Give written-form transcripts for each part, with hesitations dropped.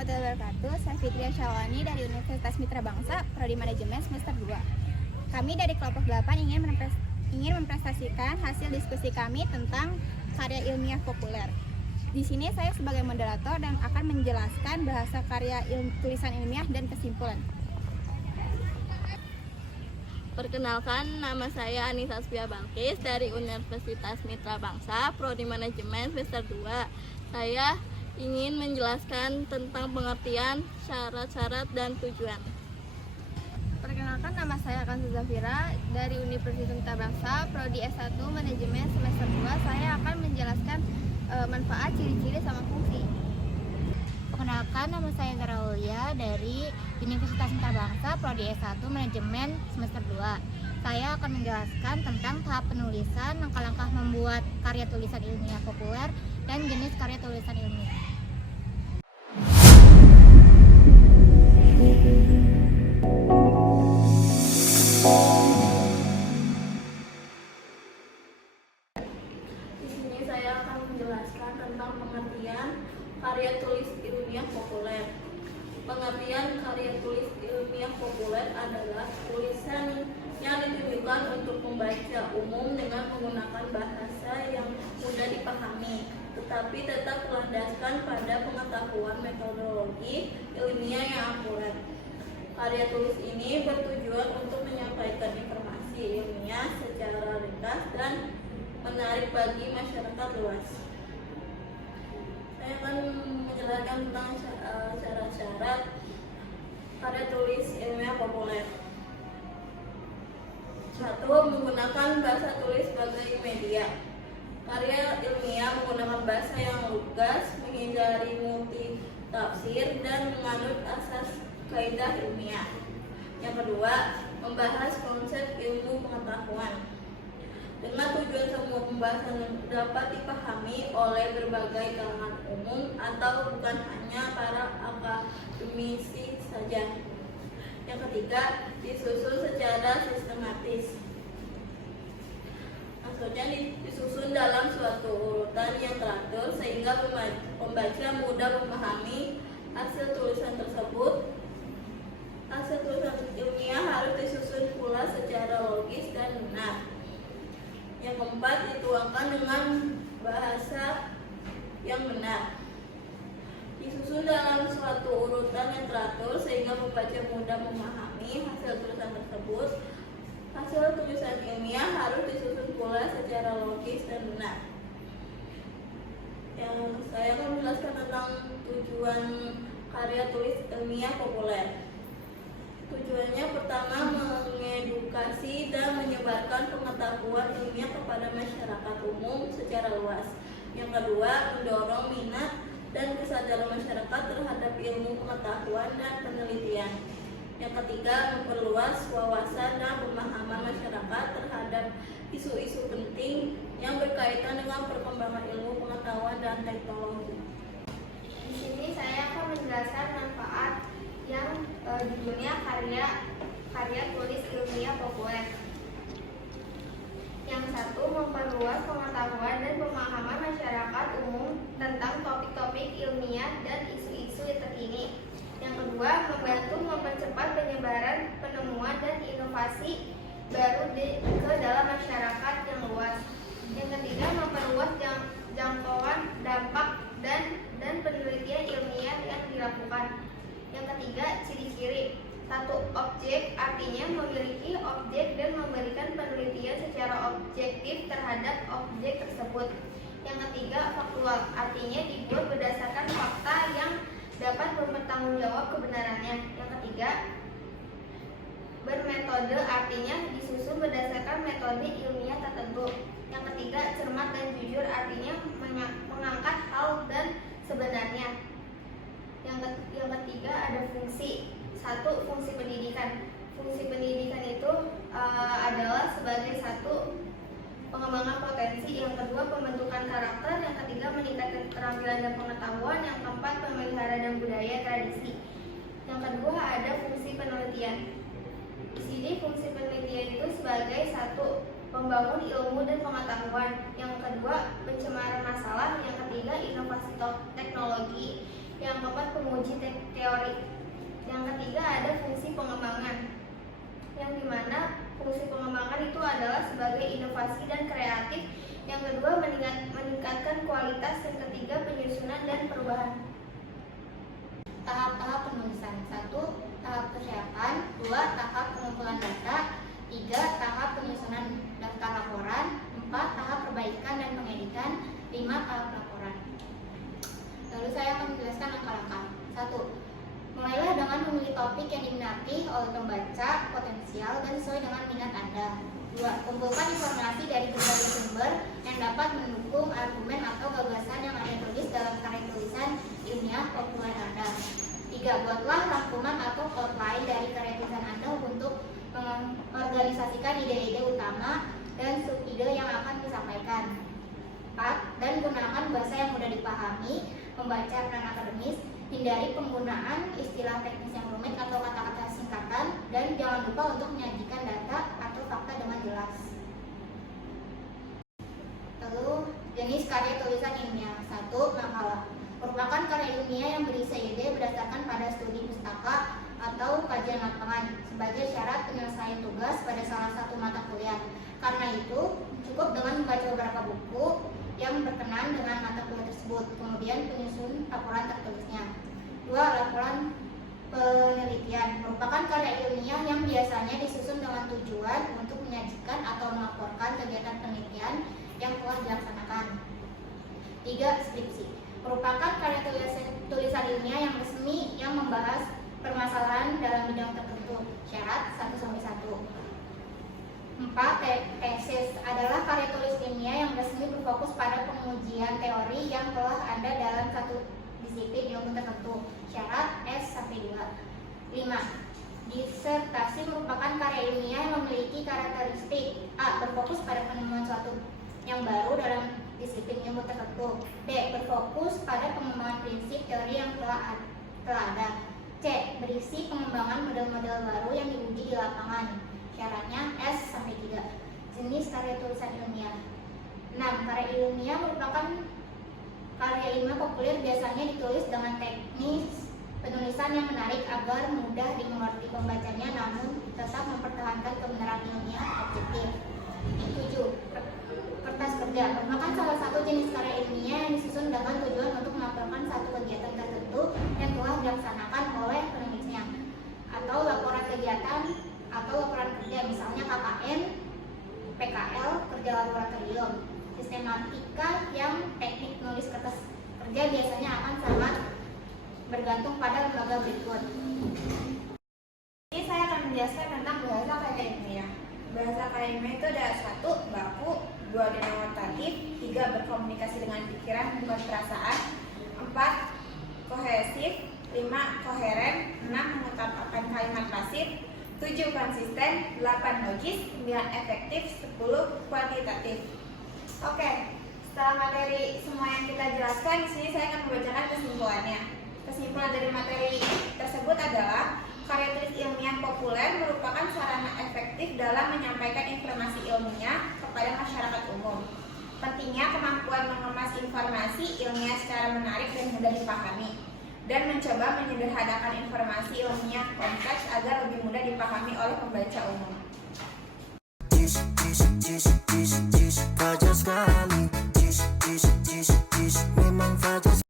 warahmatullahi wabarakatuh. Saya Fitria Syawani dari Universitas Mitra Bangsa, Prodi Manajemen semester 2. Kami dari kelompok 8 ingin mempresentasikan hasil diskusi kami tentang karya ilmiah populer. Di sini saya sebagai moderator dan akan menjelaskan bahasa karya tulisan ilmiah dan kesimpulan. Perkenalkan, nama saya Anissa Spia Balkis dari Universitas Mitra Bangsa, Prodi Manajemen semester 2. Saya ingin menjelaskan tentang pengertian, syarat-syarat, dan tujuan. Perkenalkan, nama saya Kanza Zafira dari Universitas Mitra Bangsa, Prodi S1 Manajemen semester 2. Saya akan menjelaskan manfaat, ciri-ciri, sama fungsi. Perkenalkan, nama saya Zara Aulia dari Universitas Mitra Bangsa, Prodi S1 Manajemen semester 2. Saya akan menjelaskan tentang tahap penulisan, langkah-langkah membuat karya tulisan ilmiah populer, dan jenis karya tulisan ilmiah. Di sini saya akan menjelaskan tentang pengertian karya tulis ilmiah populer. Pengertian karya tulis ilmiah populer adalah tulisan yang ditujukan untuk membaca umum dengan menggunakan bahasa yang mudah dipahami, tetapi tetap berlandaskan pada pengetahuan metodologi ilmiah yang akurat. Karya tulis ini bertujuan untuk menyampaikan informasi ilmiah secara ringkas dan menarik bagi masyarakat luas. Saya akan menjelaskan tentang syarat-syarat karya tulis ilmiah populer. 1. Menggunakan bahasa tulis sebagai media. Karya ilmiah menggunakan bahasa yang lugas, menghindari multitafsir, dan menganut asas kaidah ilmiah. Yang kedua, membahas konsep ilmu pengetahuan. Dengan tujuan semua pembahasan dapat dipahami oleh berbagai kalangan umum atau bukan hanya para akademisi saja. Yang ketiga, disusun secara sistematis. Maksudnya disusun dalam suatu urutan yang teratur sehingga pembaca mudah memahami hasil tulisan tersebut. Hasil tulisan ilmiah harus disusun pula secara logis dan benar. Yang keempat, dituangkan dengan bahasa yang benar. Disusun dalam suatu urutan yang teratur sehingga pembaca mudah memahami hasil tulisan tersebut. Hasil tulisan ilmiah harus disusun pula secara logis dan benar. Yang saya akan menjelaskan tentang tujuan karya tulis ilmiah populer. Tujuannya pertama, mengedukasi dan menyebarkan pengetahuan ilmiah kepada masyarakat umum secara luas. Yang kedua, mendorong minat dan kesadaran masyarakat terhadap ilmu pengetahuan dan penelitian. Yang ketiga, memperluas wawasan dan pemahaman masyarakat terhadap isu-isu penting yang berkaitan dengan perkembangan ilmu pengetahuan dan teknologi. Di sini saya akan menjelaskan manfaat yang judulnya karya tulis ilmiah populer. Yang satu, memperluas pengetahuan dan pemahaman masyarakat umum tentang topik-topik ilmiah dan isu-isu terkini. Yang kedua, membantu mempercepat penyebaran penemuan dan inovasi baru ke dalam masyarakat yang luas. Yang ketiga, memperluas jangkauan dampak dan penelitian ilmiah yang dilakukan. Yang ketiga, ciri-ciri. 1. Objek, artinya memiliki objek dan memberikan penelitian secara objektif terhadap objek tersebut. Yang ketiga, faktual, artinya dibuat berdasarkan fakta yang dapat mempertanggungjawab kebenarannya. Yang ketiga, bermetode, artinya disusun berdasarkan metode ilmiah tertentu. Yang ketiga, cermat dan jujur, artinya mengangkat hal dan sebenarnya. Yang ketiga, ada fungsi. 1. Fungsi pendidikan. Fungsi pendidikan itu adalah sebagai satu, pengembangan potensi. Yang kedua, pembentukan karakter. Yang ketiga, meningkatkan keterampilan dan pengetahuan. Yang keempat, memelihara dan budaya tradisi. Yang kedua, ada fungsi penelitian. Di sini fungsi penelitian itu sebagai satu, membangun ilmu dan pengetahuan. Yang kedua, pencemaran masalah. Yang ketiga, inovasi teknologi. Yang keempat, penguji teori. Yang ketiga ada fungsi pengembangan, yang dimana fungsi pengembangan itu adalah sebagai inovasi dan kreatif. Yang kedua, meningkatkan kualitas. Yang ketiga, penyusunan dan perubahan. Tahap-tahap penulisan. 1. Tahap persiapan. 2. Tahap pengumpulan data. 3. Tahap penyusunan daftar laporan. 4. Tahap perbaikan dan pengeditan. 5. Tahap laporan. Lalu saya akan menjelaskan langkah-langkah. 1. Mulailah dengan memilih topik yang diminati oleh pembaca potensial dan sesuai dengan minat Anda. 2. Kumpulkan informasi dari berbagai sumber yang dapat mendukung argumen atau gagasan yang Anda tulis dalam karya tulisan ilmiah populer Anda. 3. Buatlah rangkuman atau outline dari karya tulisan Anda untuk mengorganisasikan ide-ide utama dan sub-ide yang akan disampaikan. 4. Dan gunakan bahasa yang mudah dipahami, membaca non akademis. Hindari penggunaan istilah teknis yang rumit atau kata-kata singkatan, dan jangan lupa untuk menyajikan data atau fakta dengan jelas. Lalu, jenis karya tulisan ilmiah. 1. Makalah. Merupakan karya ilmiah yang berisi ide berdasarkan pada studi pustaka atau kajian lapangan sebagai syarat penyelesaian tugas pada salah satu mata kuliah. Karena itu, cukup dengan membaca beberapa buku yang berkenan dengan mata kuliah tersebut, kemudian penyusun laporan tertulisnya. 2. Laporan penelitian. Merupakan karya ilmiah yang biasanya disusun dengan tujuan untuk menyajikan atau melaporkan kegiatan penelitian yang telah dilaksanakan. 3. Skripsi. Merupakan karya tulisan ilmiah yang resmi yang membahas permasalahan dalam bidang tertentu. Syarat 1-1. 4. Tesis adalah karya tulis ilmiah yang resmi berfokus pada pengujian teori yang telah ada dalam satu disiplin ilmu tertentu. Syarat S-2. 5. Disertasi merupakan karya ilmiah yang memiliki karakteristik A. Berfokus pada penemuan suatu yang baru dalam disiplin ilmu tertentu. B. Berfokus pada pengembangan prinsip teori yang telah ada. C. Berisi pengembangan model-model baru yang diuji di lapangan. Syaratnya S-3. Jenis karya tulisan ilmiah. 6. Karya ilmiah merupakan karya ilmiah populer, biasanya ditulis dengan teknis penulisan yang menarik agar mudah dimengerti pembacanya, namun tetap mempertahankan kebenaran ilmiah objektif. 7. Kertas kerja merupakan salah satu jenis karya ilmiah yang disusun dengan tujuan untuk melaporkan satu kegiatan tertentu yang telah dilaksanakan oleh penulisnya, atau laporan kegiatan atau laporan kerja, misalnya KKN, PKL, kerja laboratorium. Sistematika yang teknik menulis kertas kerja biasanya akan sangat bergantung pada lembaga berikut. Ini saya akan menjelaskan tentang bahasa karya ilmiah. Bahasa karya ilmiah itu ada 1. Baku, 2. Denotatif, 3. Berkomunikasi dengan pikiran bukan perasaan, 4. Kohesif, 5. Koheren, 6. Mengungkapkan kalimat pasif, 7. Konsisten, 8. Logis, 9. Efektif, 10. Kuantitatif. Oke, setelah materi semua yang kita jelaskan, di sini saya akan membacakan kesimpulannya. Kesimpulan dari materi tersebut adalah karya tulis ilmiah populer merupakan sarana efektif dalam menyampaikan informasi ilmiah kepada masyarakat umum. Pentingnya kemampuan mengemas informasi ilmiah secara menarik dan mudah dipahami, dan mencoba menyederhanakan informasi ilmiah kompleks agar lebih mudah dipahami oleh pembaca umum. Memang fajar.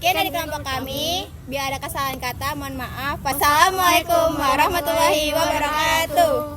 Sekian dari kelompok kami. Biar ada kesalahan kata, mohon maaf. Wassalamualaikum warahmatullahi wabarakatuh.